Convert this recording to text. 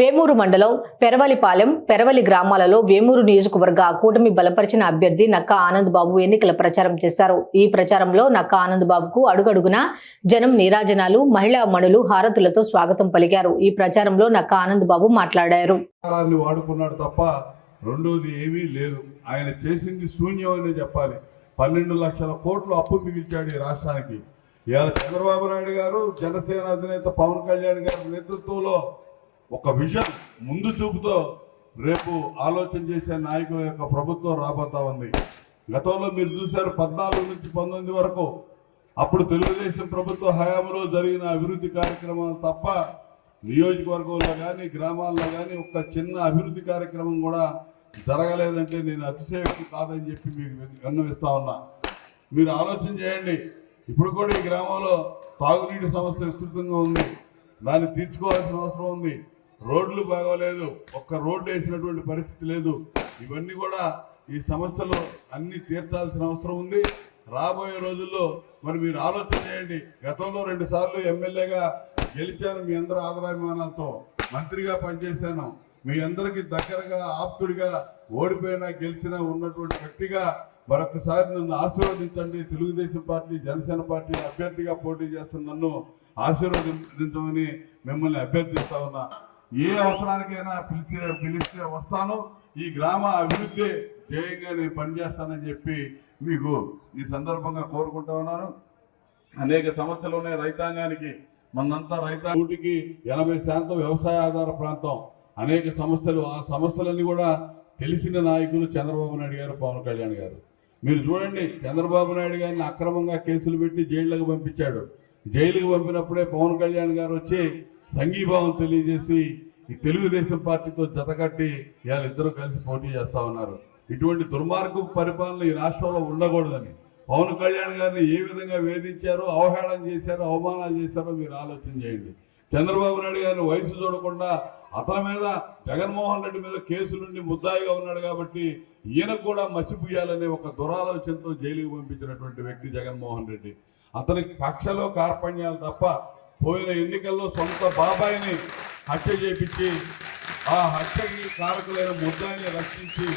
వేమూరు మండలం పెరవలిపాలెం పెరవలి గ్రామాలలో వేమూరు నియోజకవర్గ కూటమి బలపరిచిన అభ్యర్థి నక్కా ఆనంద్ బాబు ఎన్నికల ప్రచారం చేశారు. ఈ ప్రచారంలో నక్కా ఆనంద్ బాబుకు అడుగడుగున జనం నీరాజనాలు, మహిళా మణులు హారతులతో స్వాగతం పలికారు. ఈ ప్రచారంలో నక్కా ఆనంద్ బాబు మాట్లాడారు. వాడుకున్నాడు తప్ప రెండోది ఏమీ లేదు. ఆయన చేసింది శూన్యం అనే చెప్పాలి. 12 లక్షల కోట్లు అప్పు మిగిల్చాడు ఈ రాష్ట్రానికి. ఇవాళ చంద్రబాబు నాయుడు గారు, జనసేన అధినేత పవన్ కళ్యాణ్ గారి నేతృత్వంలో ఒక విజన్ ముందు చూపుతో రేపు ఆలోచన చేసే నాయకుల యొక్క ప్రభుత్వం రాబోతా ఉంది. గతంలో మీరు చూశారు 14 నుంచి 19 వరకు అప్పుడు తెలుగుదేశం ప్రభుత్వ హయాంలో జరిగిన అభివృద్ధి కార్యక్రమాలు తప్ప నియోజకవర్గంలో కానీ గ్రామాల్లో కానీ ఒక చిన్న అభివృద్ధి కార్యక్రమం కూడా జరగలేదంటే నేను అతిశయోక్తి కాదని చెప్పి మీకు విన్నవిస్తా ఉన్నా. మీరు ఆలోచన చేయండి. ఇప్పుడు కూడా ఈ గ్రామంలో తాగునీటి సమస్య విస్తృతంగా ఉంది. దాన్ని తీర్చుకోవాల్సిన అవసరం ఉంది. రోడ్లు బాగోలేదు, ఒక్క రోడ్డు వేసినటువంటి పరిస్థితి లేదు. ఇవన్నీ కూడా ఈ సమస్యలు అన్ని తీర్చాల్సిన అవసరం ఉంది. రాబోయే రోజుల్లో మరి మీరు ఆలోచన చేయండి. గతంలో 2 సార్లు ఎమ్మెల్యేగా గెలిచాను, మీ అందరూ ఆదరాభిమానాలతో మంత్రిగా పనిచేశాను. మీ అందరికీ దగ్గరగా ఆప్తుడిగా ఓడిపోయినా గెలిచినా ఉన్నటువంటి వ్యక్తిగా మరొకసారి నన్ను ఆశీర్వదించండి. తెలుగుదేశం పార్టీ, జనసేన పార్టీ అభ్యర్థిగా పోటీ చేస్తున్న నన్ను ఆశీర్వదించమని మిమ్మల్ని అభ్యర్థిస్తా ఉన్నా. ఏ అవసరానికైనా పిలిస్తే వస్తాను. ఈ గ్రామ అభివృద్ధి ధ్యేయంగా నేను పనిచేస్తానని చెప్పి మీకు ఈ సందర్భంగా కోరుకుంటా ఉన్నాను. అనేక సమస్యలు ఉన్నాయి రైతాంగానికి. మనంతా రైతాంగానికి 80% వ్యవసాయ ఆధార ప్రాంతం. అనేక సమస్యలు, ఆ సమస్యలన్నీ కూడా తెలిసిన నాయకులు చంద్రబాబు నాయుడు గారు, పవన్ కళ్యాణ్ గారు. మీరు చూడండి, చంద్రబాబు నాయుడు గారిని అక్రమంగా కేసులు పెట్టి జైళ్ళకు పంపించాడు. జైలుకు పంపినప్పుడే పవన్ కళ్యాణ్ గారు వచ్చి సంఘీభావం తెలియజేసి ఈ తెలుగుదేశం పార్టీతో జతకట్టి వాళ్ళిద్దరూ కలిసి పోటీ చేస్తా ఉన్నారు. ఇటువంటి దుర్మార్గం పరిపాలన ఈ రాష్ట్రంలో ఉండకూడదని పవన్ కళ్యాణ్ గారిని ఏ విధంగా వేధించారో, అవహేళన చేశారో, అవమానాలు చేశారో మీరు ఆలోచన చేయండి. చంద్రబాబు నాయుడు గారిని వయసు చూడకుండా అతని మీద, జగన్మోహన్ రెడ్డి మీద కేసు నుండి ముద్దాయిగా ఉన్నాడు కాబట్టి ఈయనకు కూడా మసిపుయ్యాలనే ఒక దురాలోచనతో జైలుకు పంపించినటువంటి వ్యక్తి జగన్మోహన్ రెడ్డి. అతనికి కక్షలో కార్పణ్యాలు తప్ప పోయిన ఎన్నికల్లో సొంత బాబాయిని హత్య చేపించి ఆ హత్యకి కారకులైన ముద్దాయిని రక్షించి